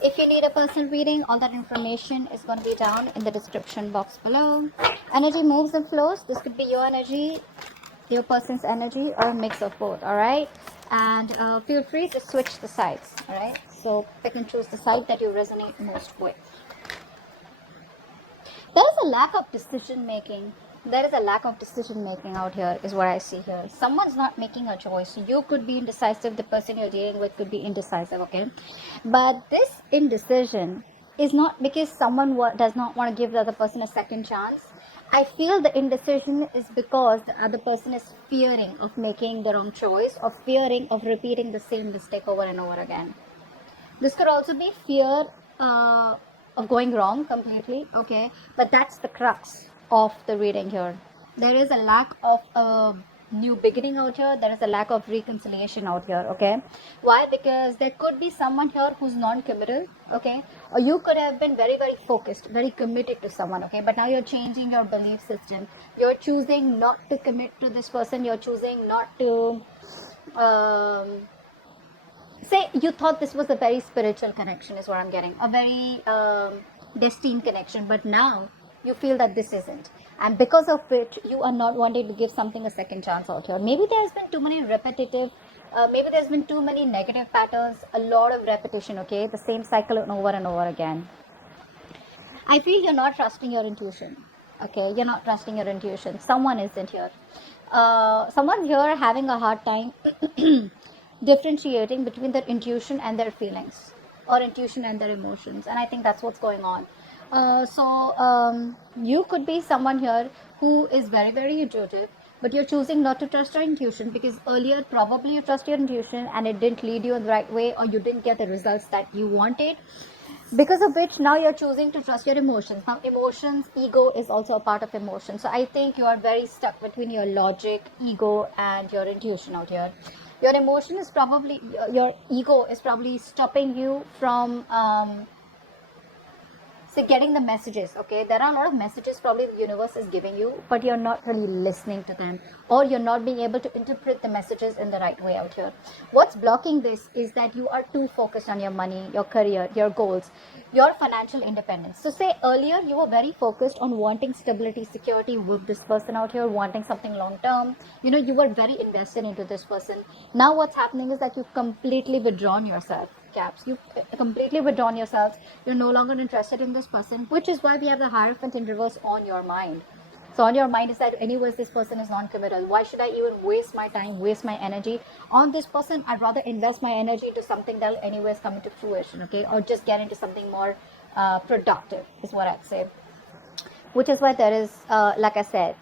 If you need a personal reading, all that information is going to be down in the description box below. Energy moves and flows. This could be your energy, your person's energy, or a mix of both. All right. And feel free to switch the sides. All right. So pick and choose the side that you resonate most with. There is a lack of decision making. There is a lack of decision making out here, is what I see here. Someone's not making a choice. You could be indecisive. The person you're dealing with could be indecisive, okay? But this indecision is not because someone does not want to give the other person a second chance. I feel the indecision is because the other person is fearing of making their own choice, or fearing of repeating the same mistake over and over again. This could also be fear of going wrong completely, okay? But that's the crux of the reading here. There is a lack of a new beginning out here. There is a lack of reconciliation out here, okay? Why? Because there could be someone here who's non-committal, okay? Or you could have been very, very focused, very committed to someone, okay? But now you're changing your belief system. You're choosing not to commit to this person. You're choosing not to... say you thought this was a very spiritual connection, is what I'm getting, a very destined connection, but now you feel that this isn't, and because of which you are not wanting to give something a second chance out here. Maybe there's been too many repetitive, maybe there's been too many negative patterns, a lot of repetition, okay, the same cycle over and over again. I feel you're not trusting your intuition, okay, you're not trusting your intuition. Someone isn't here. Someone's here having a hard time differentiating between their intuition and their feelings, or intuition and their emotions, and I think that's what's going on. You could be someone here who is very, very intuitive, but you're choosing not to trust your intuition because earlier probably you trust your intuition and it didn't lead you in the right way, or you didn't get the results that you wanted, because of which now you're choosing to trust your emotions. Now emotions, ego is also a part of emotion, so I think you are very stuck between your logic, ego, and your intuition out here. Your emotion is probably, your ego is probably stopping you from getting the messages, okay? There are a lot of messages probably the universe is giving you, but you're not really listening to them, or you're not being able to interpret the messages in the right way out here. What's blocking this is that you are too focused on your money, your career, your goals, your financial independence. So say earlier you were very focused on wanting stability, security with this person out here, wanting something long term, you know, you were very invested into this person. Now what's happening is that you've completely withdrawn yourself, Caps. You completely withdrawn yourselves. You're no longer interested in this person, which is why we have the Hierophant in reverse on your mind. So on your mind is that anyways this person is non-committal. Why should I even waste my time, waste my energy on this person? I'd rather invest my energy into something that'll anyways come into fruition, okay? Or just get into something more productive is what I'd say. Which is why there is, like I said,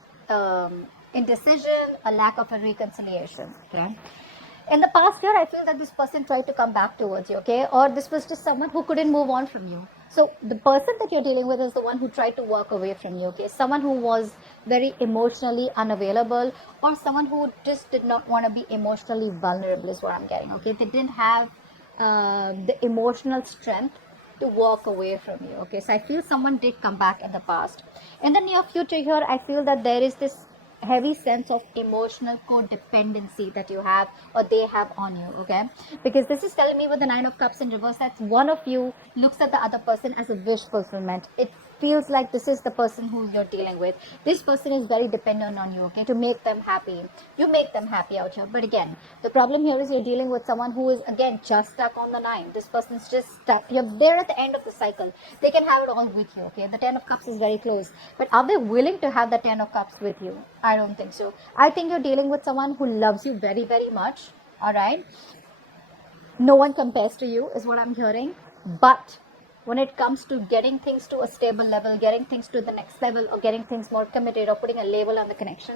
indecision, a lack of a reconciliation, okay? In the past year, I feel that this person tried to come back towards you, okay? Or this was just someone who couldn't move on from you. So the person that you're dealing with is the one who tried to walk away from you, okay? Someone who was very emotionally unavailable, or someone who just did not want to be emotionally vulnerable is what I'm getting, okay? They didn't have the emotional strength to walk away from you, okay? So I feel someone did come back in the past. In the near future here, I feel that there is this heavy sense of emotional codependency that you have, or they have on you, okay? Because this is telling me with the Nine of Cups in reverse that one of you looks at the other person as a wish fulfillment. It feels like this is the person who you're dealing with. This person is very dependent on you, okay, to make them happy. You make them happy out here. But again, the problem here is you're dealing with someone who is, again, just stuck on the nine. This person's just stuck. You're there at the end of the cycle. They can have it all with you, okay? The Ten of Cups is very close. But are they willing to have the Ten of Cups with you? I don't think so. I think you're dealing with someone who loves you very, very much, all right? No one compares to you is what I'm hearing. But when it comes to getting things to a stable level, getting things to the next level, or getting things more committed, or putting a label on the connection,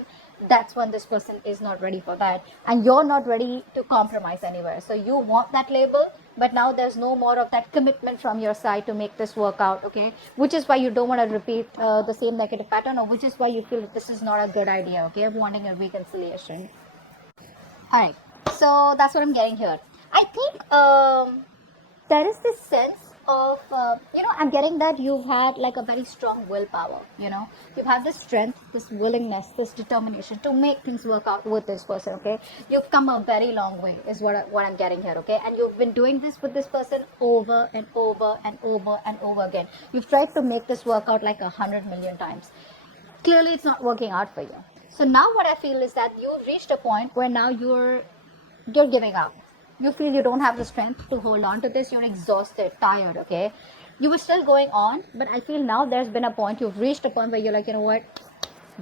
that's when this person is not ready for that. And you're not ready to compromise anywhere. So you want that label, but now there's no more of that commitment from your side to make this work out, okay? Which is why you don't want to repeat the same negative pattern, or which is why you feel that this is not a good idea, okay, of wanting a reconciliation. All right, so that's what I'm getting here. I think there is this sense of I'm getting that you've had like a very strong willpower. You've had this strength, this willingness, this determination to make things work out with this person. Okay, you've come a very long way is what I'm getting here. Okay, and you've been doing this with this person over and over and over and over again. You've tried to make this work out like 100 million times. Clearly it's not working out for you. So now what I feel is that you've reached a point where now you're giving up. You feel you don't have the strength to hold on to this. You're exhausted, tired. Okay, you were still going on, but I feel now there's been a point, you've reached a point where you're like, you know what,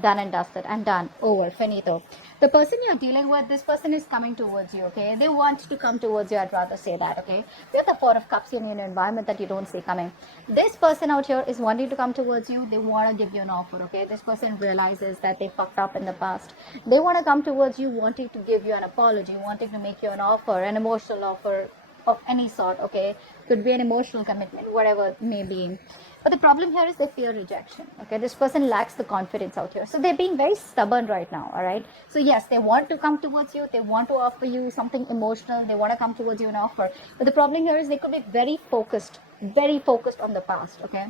done and dusted and done, over, finito. The person you're dealing with, this person is coming towards you. Okay, they want to come towards you, I'd rather say that. Okay, we have the Four of Cups in an environment that you don't see coming. This person out here is wanting to come towards you. They want to give you an offer. Okay, this person realizes that they fucked up in the past. They want to come towards you, wanting to give you an apology, wanting to make you an offer, an emotional offer of any sort. Okay, could be an emotional commitment, whatever it may be. But the problem here is they fear rejection. Okay, this person lacks the confidence out here. So they're being very stubborn right now. All right. So yes, they want to come towards you. They want to offer you something emotional. They want to come towards you and offer. But the problem here is they could be very focused on the past. Okay.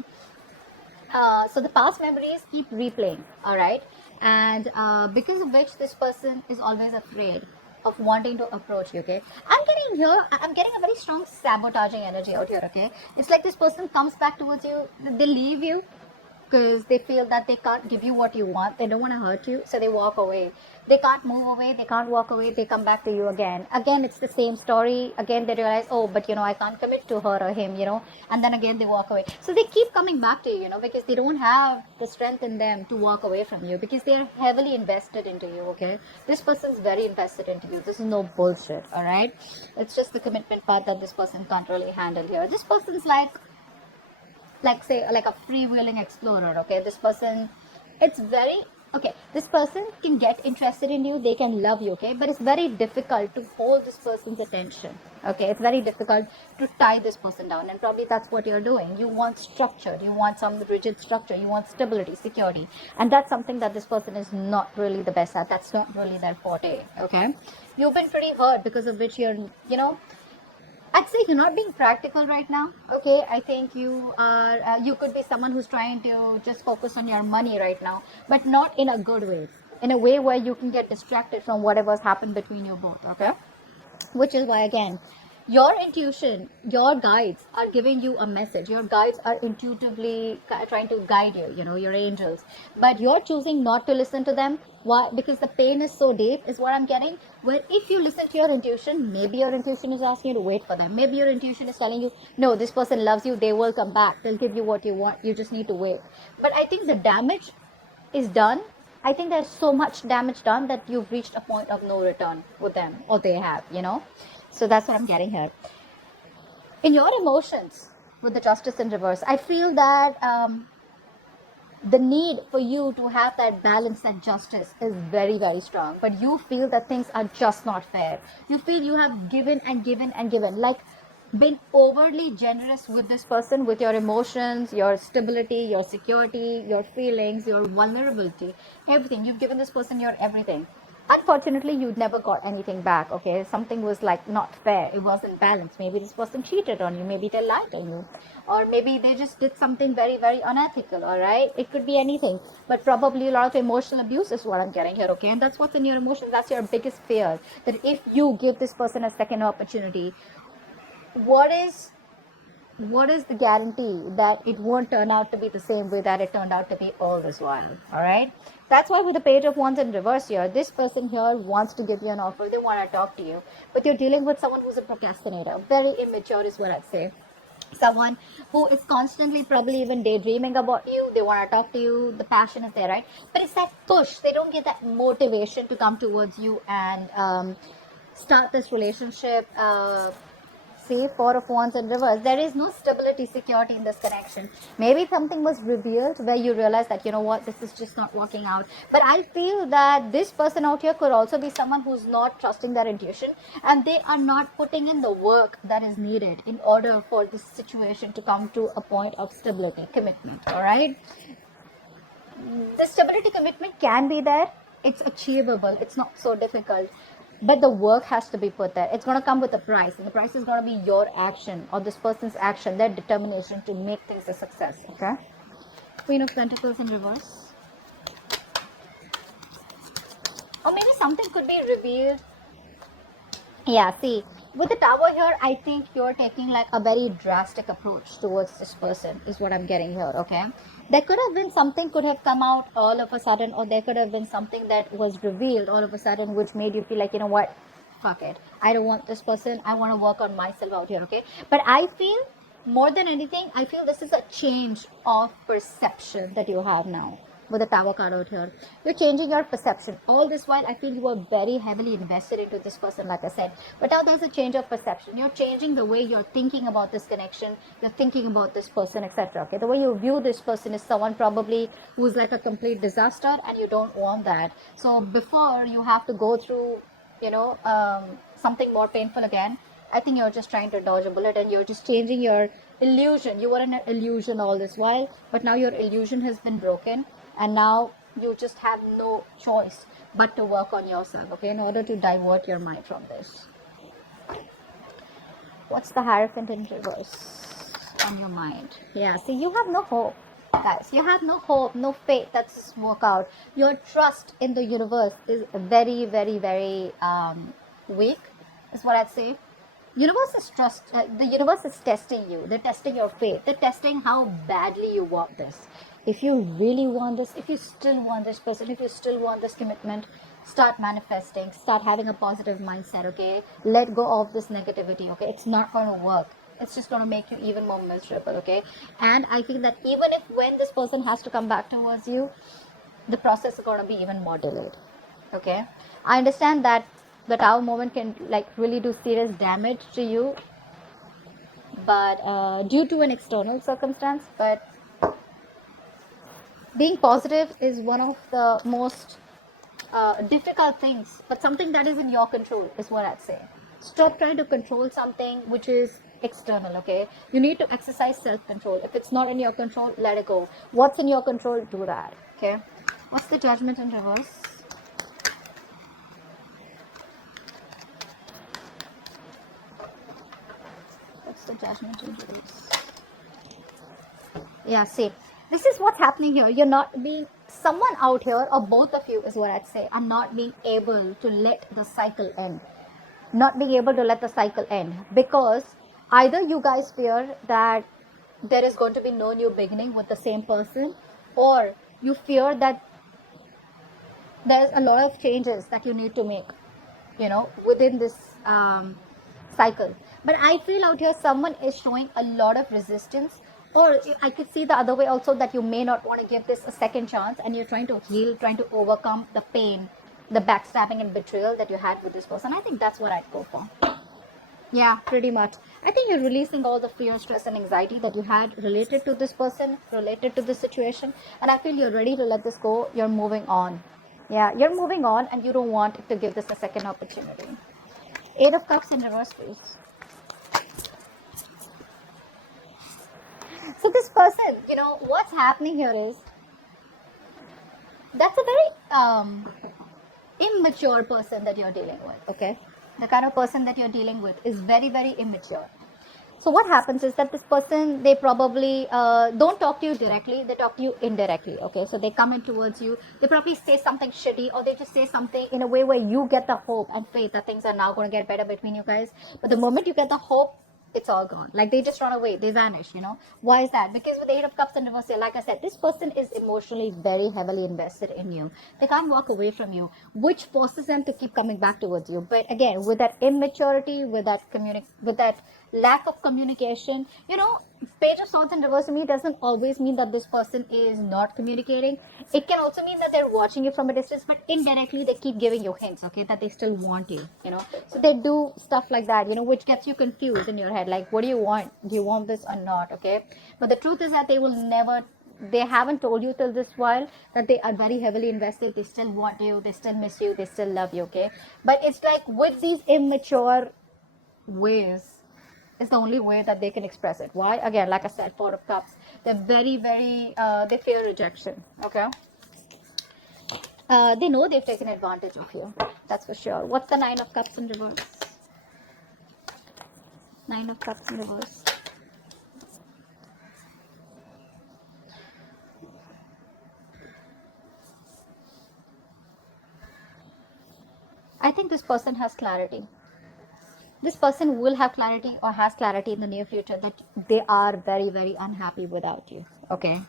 So the past memories keep replaying. All right. And because of which this person is always afraid of wanting to approach you. Okay, I'm getting a very strong sabotaging energy out here. Okay, it's like this person comes back towards you, they leave you because they feel that they can't give you what you want. They don't want to hurt you, so they walk away. They can't move away, they can't walk away, they come back to you again. It's the same story. Again they realize, oh, but I can't commit to her or him, and then again they walk away. So they keep coming back to you, because they don't have the strength in them to walk away from you, because they're heavily invested into you. Okay, this person's very invested into you. This is no bullshit. All right, it's just the commitment part that this person can't really handle here. This person's like say like a freewheeling explorer. Okay, this person, it's very okay, this person can get interested in you, they can love you. Okay, but it's very difficult to hold this person's attention. Okay, it's very difficult to tie this person down, and probably that's what you're doing. You want structure, you want some rigid structure, you want stability, security, and that's something that this person is not really the best at. That's not really their forte. Okay, you've been pretty hurt, because of which you're I'd say you're not being practical right now. Okay, I think you are. You could be someone who's trying to just focus on your money right now, but not in a good way. In a way where you can get distracted from whatever's happened between you both. Okay, which is why again, your intuition, your guides are giving you a message. Your guides are intuitively trying to guide you. Your angels, but you're choosing not to listen to them. Why? Because the pain is so deep, is what I'm getting. Where if you listen to your intuition, maybe your intuition is asking you to wait for them. Maybe your intuition is telling you, no, this person loves you, they will come back, they'll give you what you want, you just need to wait. But I think the damage is done. I think there's so much damage done that you've reached a point of no return with them, or they have. So that's what I'm getting here. In your emotions, with the Justice in reverse, I feel that the need for you to have that balance and justice is very, very strong. But you feel that things are just not fair. You feel you have given and given and given, like been overly generous with this person, with your emotions, your stability, your security, your feelings, your vulnerability, everything. You've given this person your everything. Unfortunately, you never got anything back. Okay, something was like not fair, it wasn't balanced. Maybe this person cheated on you, maybe they lied on you, or maybe they just did something very, very unethical. All right, it could be anything, but probably a lot of emotional abuse is what I'm getting here. Okay, and that's what's in your emotions. That's your biggest fear, that if you give this person a second opportunity, what is the guarantee that it won't turn out to be the same way that it turned out to be all this while? All right, that's why with the Page of Wands in reverse here, this person here wants to give you an offer, they want to talk to you, but you're dealing with someone who's a procrastinator, very immature is what I'd say. Someone who is constantly probably even daydreaming about you. They want to talk to you, the passion is there, right? But it's that push, they don't get that motivation to come towards you and start this relationship. See, Four of Wands in reverse, there is no stability, security in this connection. Maybe something was revealed where you realize that, you know what, this is just not working out. But I feel that this person out here could also be someone who's not trusting their intuition, and they are not putting in the work that is needed in order for this situation to come to a point of stability, commitment. All right, the stability, commitment can be there. It's achievable, it's not so difficult. but the work has to be put there. It's going to come with a price, and the price is going to be your action or this person's action, their determination to make things a success. Okay, Queen of Pentacles in reverse, or maybe something could be revealed. Yeah, see, with the Tower here, I think you're taking like a very drastic approach towards this person, is what I'm getting here. Okay, there could have been something could have come out all of a sudden, or there could have been something that was revealed all of a sudden, which made you feel like, you know what, fuck it, I don't want this person, I want to work on myself out here. Okay, but I feel more than anything, I feel this is a change of perception that you have now with the Tower card out here. You're changing your perception. All this while, I feel you were very heavily invested into this person, like I said. But now there's a change of perception. You're changing the way you're thinking about this connection. You're thinking about this person, etc. Okay, the way you view this person is someone probably who's like a complete disaster, and you don't want that. So before you have to go through, you know, something more painful again, I think you're just trying to dodge a bullet, and you're just changing your illusion. You were in an illusion all this while, but now your illusion has been broken, and now you just have no choice but to work on yourself, okay, in order to divert your mind from this. What's the Hierophant in reverse on your mind? Yeah, see, you have no hope, guys. You have no hope, no faith that this will work out. Your trust in the universe is very, very, very weak, is what I'd say. Universe is the universe is testing you. They're testing your faith. They're testing how badly you want this. If you really want this, if you still want this person, if you still want this commitment, start manifesting, start having a positive mindset, okay? Let go of this negativity, okay? It's not going to work. It's just going to make you even more miserable, okay? And I feel that even if when this person has to come back towards you, the process is going to be even more delayed, okay? I understand that the Tower moment can like really do serious damage to you, but due to an external circumstance, but being positive is one of the most difficult things, but something that is in your control is what I'd say. Stop trying to control something which is external, okay? You need to exercise self-control. If it's not in your control, let it go. What's in your control, do that, okay? What's the Judgment in reverse? What's the Judgment in reverse? Yeah, see, this is what's happening here. You're not being, someone out here, or both of you is what I'd say, are not being able to let the cycle end. Not being able to let the cycle end, because either you guys fear that there is going to be no new beginning with the same person, or you fear that there's a lot of changes that you need to make, you know, within this cycle. But I feel out here someone is showing a lot of resistance, or I could see the other way also, that you may not want to give this a second chance, and you're trying to heal, trying to overcome the pain, the backstabbing and betrayal that you had with this person. I think that's what I'd go for. Yeah, pretty much. I think you're releasing all the fear, stress and anxiety that you had related to this person, related to this situation, and I feel you're ready to let this go. You're moving on. Yeah, you're moving on, and you don't want to give this a second opportunity. 8 of Cups in reverse, please. So this person, you know, what's happening here is, that's a very immature person that you're dealing with, okay? The kind of person that you're dealing with is very, very immature. So what happens is that this person, they probably don't talk to you directly, they talk to you indirectly, okay? So they come in towards you, they probably say something shitty, or they just say something in a way where you get the hope and faith that things are now going to get better between you guys. But the moment you get the hope, it's all gone. Like, they just run away, they vanish, you know. Why is that? Because with the 8 of Cups in reverse here, like I said, this person is emotionally very heavily invested in you. They can't walk away from you, which forces them to keep coming back towards you. But again, with that immaturity, with that lack of communication, you know, Page of Swords in reverse to me doesn't always mean that this person is not communicating. It can also mean that they're watching you from a distance, but indirectly they keep giving you hints, okay, that they still want you, you know. So they do stuff like that, you know, which gets you confused in your head, like, what do you want? Do you want this or not, okay? But the truth is that they will never, they haven't told you till this while that they are very heavily invested. They still want you, they still miss you, they still love you, okay? But it's like with these immature ways, is the only way that they can express it. Why? Again, like I said, 4 of Cups. They're very, very, they fear rejection, okay? They know they've taken advantage of you. That's for sure. What's the Nine of Cups in reverse? Nine of Cups in reverse. I think this person has clarity. This person will have clarity or has clarity in the near future that they are very, very unhappy without you. Okay.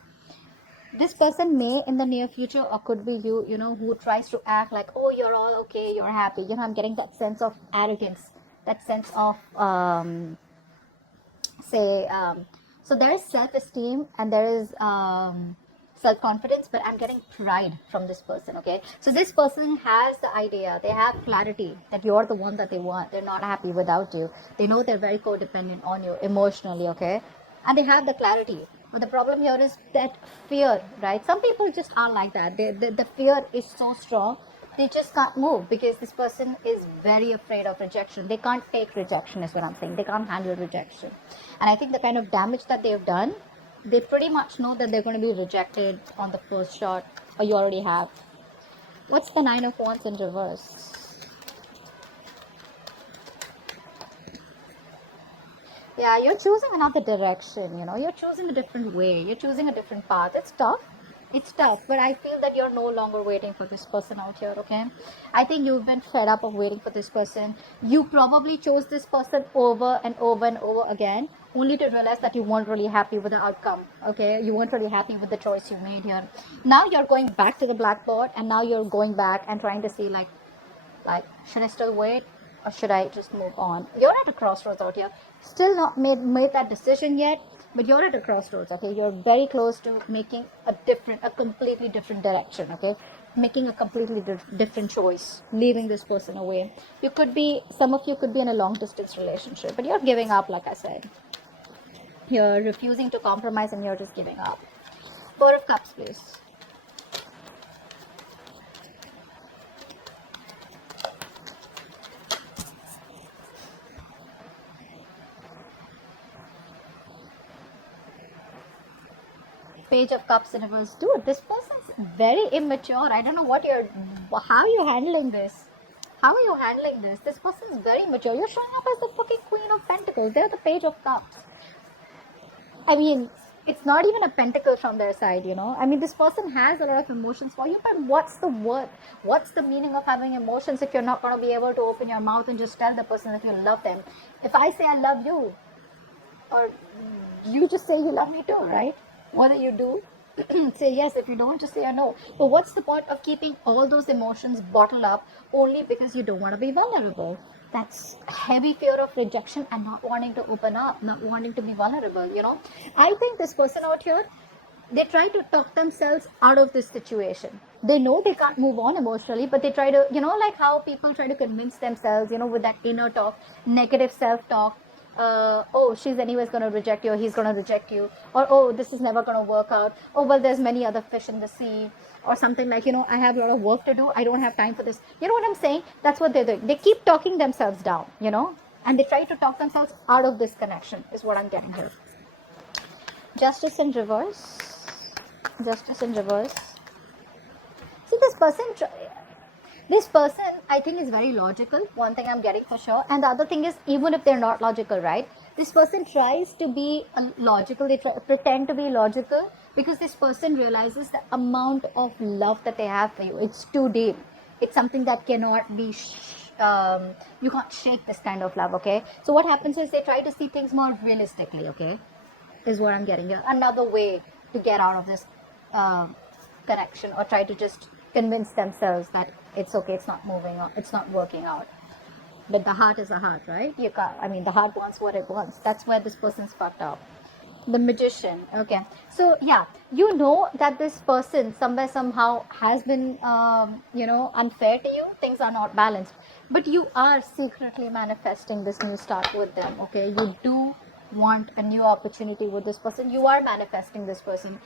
This person may in the near future, or could be you, who tries to act like, oh, you're all okay, you're happy. I'm getting that sense of arrogance, that sense of, so there is self-esteem and there is self-confidence, but I'm getting pride from this person. Okay, so this person has the idea, they have clarity that you're the one that they want. They're not happy without you. They know they're very codependent on you emotionally. Okay, and they have the clarity. But the problem here is that fear, right? Some people just are like that. The fear is so strong, they just can't move because this person is very afraid of rejection. They can't take rejection, is what I'm saying. They can't handle rejection. And I think the kind of damage that they've done, they pretty much know that they're going to be rejected on the first shot, or you already have. What's the Nine of Wands in reverse? Yeah, you're choosing another direction, you're choosing a different way, you're choosing a different path. It's tough, but I feel that you're no longer waiting for this person out here. Okay, I think you've been fed up of waiting for this person. You probably chose this person over and over and over again, only to realize that you weren't really happy with the outcome. Okay, you weren't really happy with the choice you made here. Now you're going back to the blackboard, and now you're going back and trying to see like should I still wait, or should I just move on? You're at a crossroads out here. Still not made that decision yet, but you're at a crossroads. Okay, you're very close to making a completely different direction. Okay, making a completely different choice, leaving this person away. Some of you could be in a long distance relationship, but you're giving up. Like I said, you're refusing to compromise, and you're just giving up. Four of Cups, please. Page of Cups in reverse. Dude, this person's very immature. I don't know how are you handling this? How are you handling this? This person is very mature. You're showing up as the fucking Queen of Pentacles. They're the Page of Cups. I mean, it's not even a pentacle from their side, I mean, this person has a lot of emotions for you, but what's the worth? What's the meaning of having emotions if you're not going to be able to open your mouth and just tell the person that you love them? If I say I love you, or you just say you love me too, right? Whether you do, say yes. If you don't, just say no. But what's the point of keeping all those emotions bottled up only because you don't want to be vulnerable? That's heavy fear of rejection and not wanting to open up, not wanting to be vulnerable, I think this person out here, they try to talk themselves out of this situation. They know they can't move on emotionally, but they try to, like how people try to convince themselves, with that inner talk, negative self-talk. Oh, she's anyways going to reject you, or he's going to reject you, or oh, this is never going to work out, oh, well, there's many other fish in the sea, or something like, I have a lot of work to do, I don't have time for this. You know what I'm saying? That's what they're doing. They keep talking themselves down, and they try to talk themselves out of this connection, is what I'm getting here. Justice in reverse. Justice in reverse. See, this person, I think, is very logical. One thing I'm getting for sure. And the other thing is, even if they're not logical, right? This person tries to be logical. They pretend to be logical because this person realizes the amount of love that they have for you. It's too deep. It's something that cannot be, you can't shake this kind of love, okay? So what happens is they try to see things more realistically, okay? Is what I'm getting here. Another way to get out of this connection, or try to just convince themselves that it's okay, it's not moving on, it's not working out. But the heart is a heart, right? The heart wants what it wants. That's where this person's fucked up. The Magician. Okay, so yeah, that this person somewhere somehow has been unfair to you. Things are not balanced, but you are secretly manifesting this new start with them. Okay, you do want a new opportunity with this person. You are manifesting this person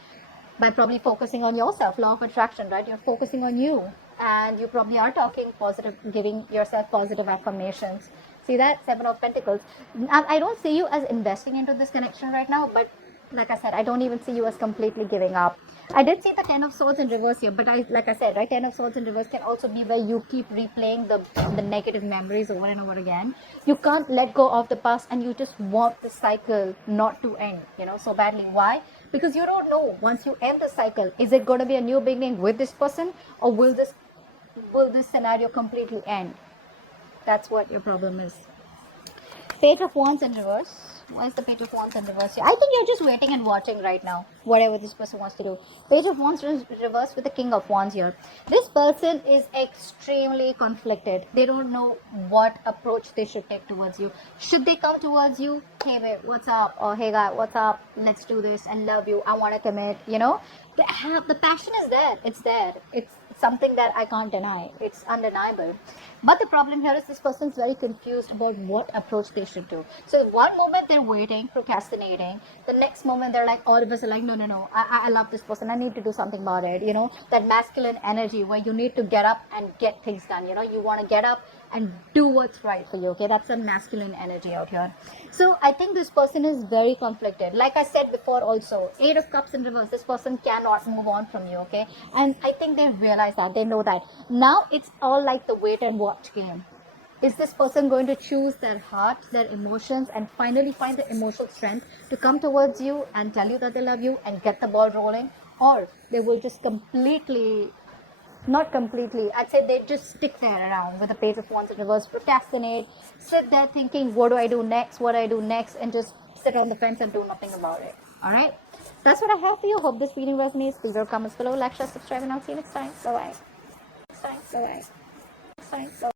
by probably focusing on yourself. Law of attraction, right? You're focusing on you, and you probably are talking positive, giving yourself positive affirmations. See that? Seven of Pentacles. I don't see you as investing into this connection right now, but like I said, I don't even see you as completely giving up. I did see the Ten of Swords in reverse here, but like I said, right, Ten of Swords in reverse can also be where you keep replaying the negative memories over and over again. You can't let go of the past, and you just want the cycle not to end, so badly. Why? Because you don't know, once you end the cycle, is it going to be a new beginning with this person, or will this scenario completely end? That's what your problem is. Page of Wands in reverse. Why is the Page of Wands in reverse here? I think you're just waiting and watching right now, whatever this person wants to do. Page of Wands in reverse with the King of Wands here. This person is extremely conflicted. They don't know what approach they should take towards you. Should they come towards you? Hey babe, what's up? Or hey guy, what's up? Let's do this. I love you. I want to commit. The passion is there. It's there. It's something that I can't deny. It's undeniable. But the problem here is this person is very confused about what approach they should do. So one moment they're waiting, procrastinating. The next moment they're like, all of us are like, no. I love this person. I need to do something about it. That masculine energy where you need to get up and get things done. You want to get up and do what's right for you. Okay, that's a masculine energy out here. So I think this person is very conflicted. Like I said before also, Eight of Cups in reverse, this person cannot move on from you. Okay, and I think they realize that, they know that. Now it's all like the wait and watch game. Is this person going to choose their heart, their emotions, and finally find the emotional strength to come towards you and tell you that they love you and get the ball rolling? Or they will just not completely, I'd say they just stick there around with the Page of Wands in reverse, procrastinate, sit there thinking, what do I do next, and just sit on the fence and do nothing about it. Alright? That's what I have for you. Hope this video resonates. Leave your comments below, like, share, subscribe, and I'll see you next time. Bye-bye. Next time. Bye-bye. Next time. Bye-bye.